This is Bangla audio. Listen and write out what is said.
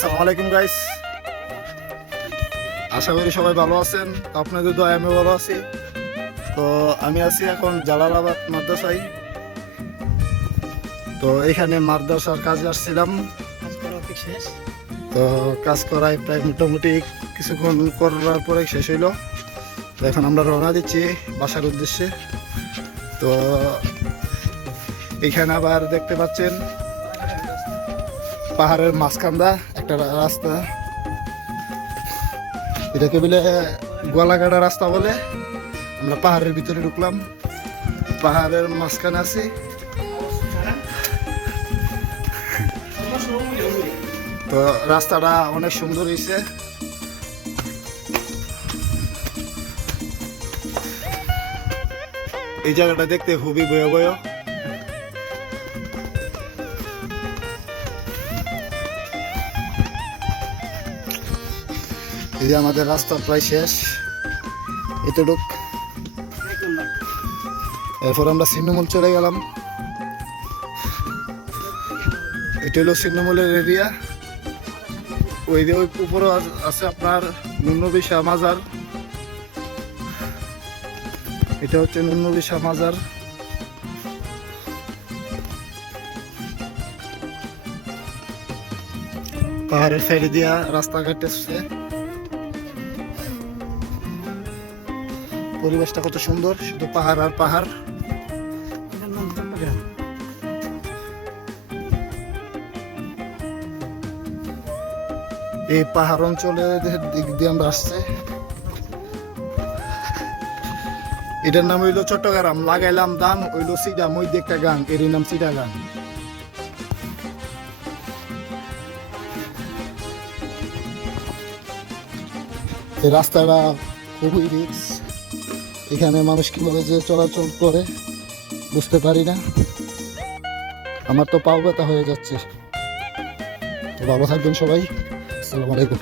আসসালামু আলাইকুম গাইস, আশা করি সবাই ভালো আছেন। তো আপনাদের দোয়ায় আমি ভালো আছি। তো আমি আছি এখন জালালাবাদ মাদ্রাসায়। তো এখানে মাদ্রাসার কাজে আসছিলাম। তো কাজ করায় প্রায় মোটামুটি কিছুক্ষণ করার পরে শেষ হইলো। তো এখন আমরা রওনা দিচ্ছি বাসার উদ্দেশ্যে। তো এখানে আবার দেখতে পাচ্ছেন পাহাড়ের মাঝখানটা একটা রাস্তা, এটাকে বলে গোয়ালাঘাটা রাস্তা বলে। আমরা পাহাড়ের ভিতরে ঢুকলাম, পাহাড়ের মাঝখানে আছি। তো রাস্তাটা অনেক সুন্দর হয়েছে। এই জায়গাটা দেখতে খুবই ভয়াবহ। এই যে আমাদের রাস্তা প্রায় শেষ, এতটুক। এরপর আমরা ছিন্নমূল চলে গেলাম। এটা হলো ছিন্নমূলের এরিয়া। ওই যে ওই উপরে আছে আপনার নুন্নবী শাহ মাজার। এটা হচ্ছে নুন্নবী শাহ মাজার। পাহাড়ের সাইডে দিয়া রাস্তা কাটতেছে। পরিবেশটা কত সুন্দর, শুধু পাহাড় আর পাহাড়। এই পাহাড় অঞ্চলের দিক দিয়ে আমরা আসছে। এটার নাম হইলো চট্টগ্রাম, লাগাইলাম দাম হইলো সিডা মধ্যে একটা গান, এর নাম সিডা গান। এই রাস্তাটা খুবই রিস্ক, এখানে মানুষ কিভাবে যে চলাচল করে বুঝতে পারি না। আমার তো পাও ব্যথা হয়ে যাচ্ছে। তো ভালো থাকবেন সবাই, আসসালামু আলাইকুম।